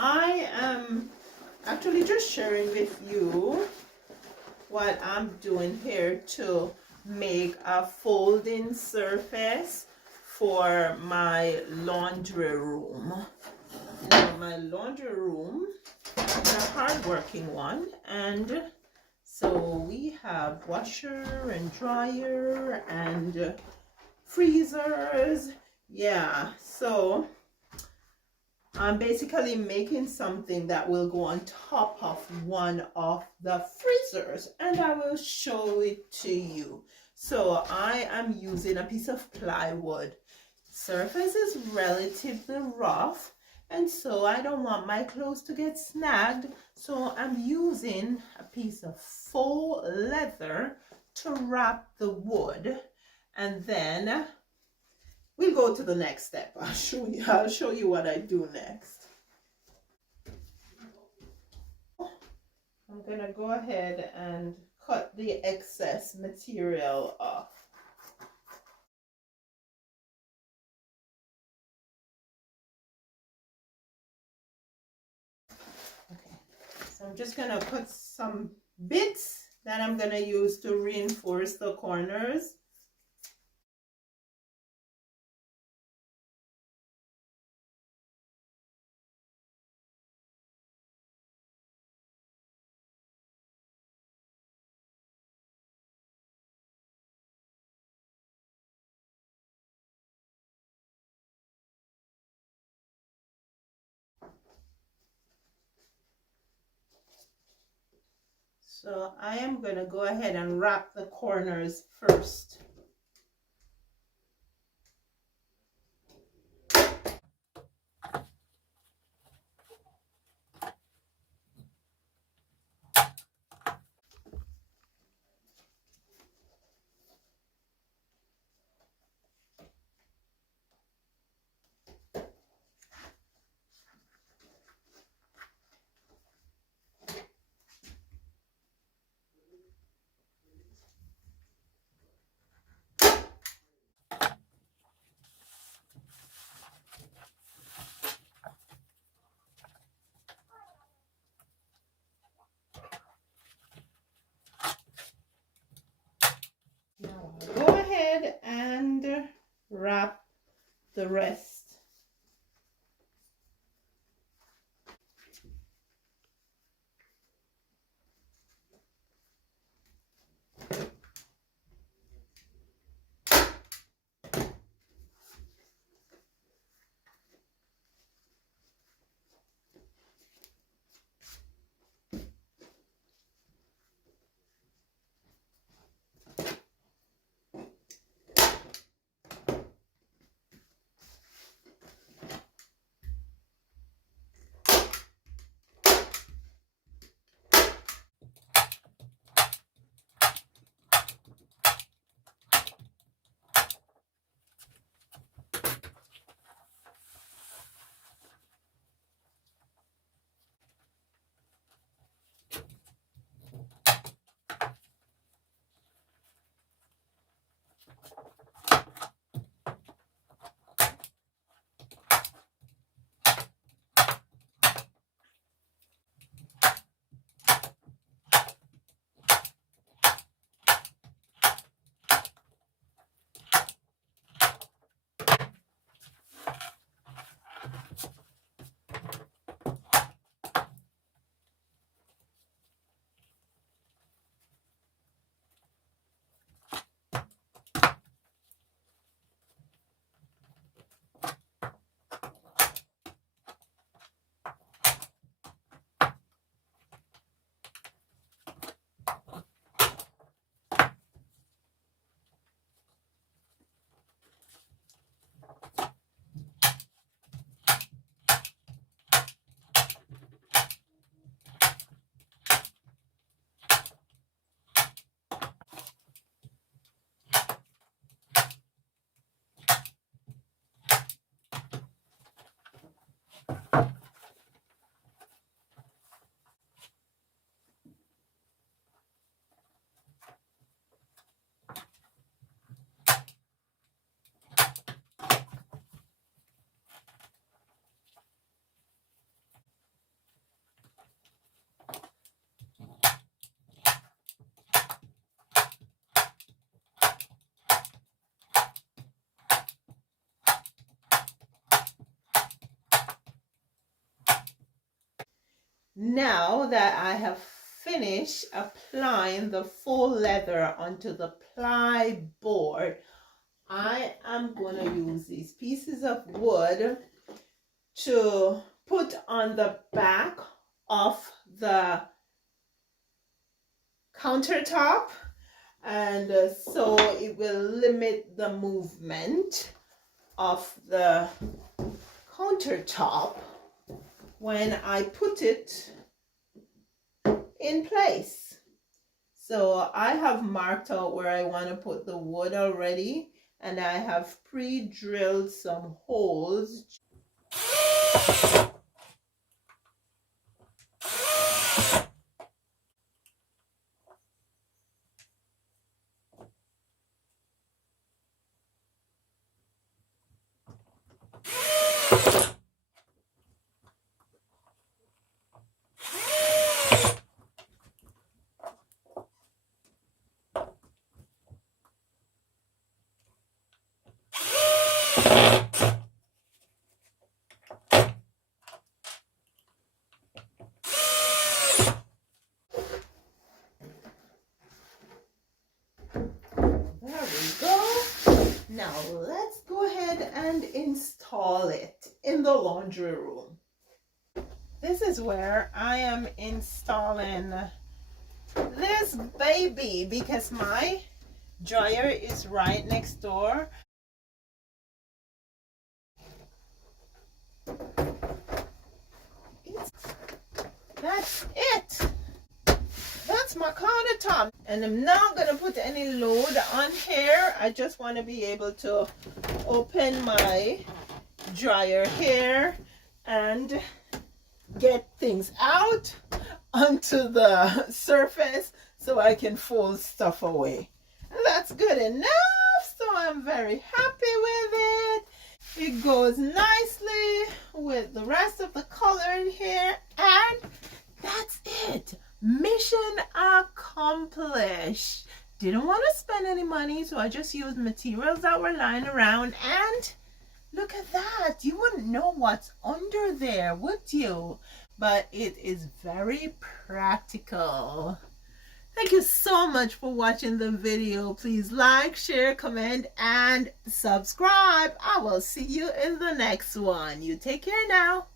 I am actually just sharing with you what I'm doing here to make a folding surface for my laundry room. Now, my laundry room is a hard-working one, and so we have washer and dryer and freezers. Yeah, so I'm basically making something that will go on top of one of the freezers, and I will show it to you. So I am using a piece of plywood. Surface is relatively rough, and so I don't want my clothes to get snagged, so I'm using a piece of faux leather to wrap the wood, and then we'll go to the next step. I'll show you what I do next. I'm gonna go ahead and cut the excess material off. Okay, so I'm just gonna put some bits that I'm gonna use to reinforce the corners. So I am gonna go ahead and wrap the corners first. Now I'll go ahead and wrap the rest. Now that I have finished applying the faux leather onto the ply board, I am going to use these pieces of wood to put on the back of the countertop, and so it will limit the movement of the countertop when I put it in place. So I have marked out where I want to put the wood already, and I have pre-drilled some holes. There we go. Now let's go ahead and install it in the laundry room. This is where I am installing this baby because my dryer is right next door. That's it. That's my countertop, and I'm not gonna put any load on here. I just want to be able to open my dryer here and get things out onto the surface so I can fold stuff away. And that's good enough, so I'm very happy with it. It goes nicely with the rest of the color in here, and that's it. Mission accomplished. Didn't want to spend any money, so I just used materials that were lying around, and look at that. You wouldn't know what's under there, would you? But it is very practical. Thank you so much for watching the video. Please like, share, comment, and subscribe. I will see you in the next one. You take care now.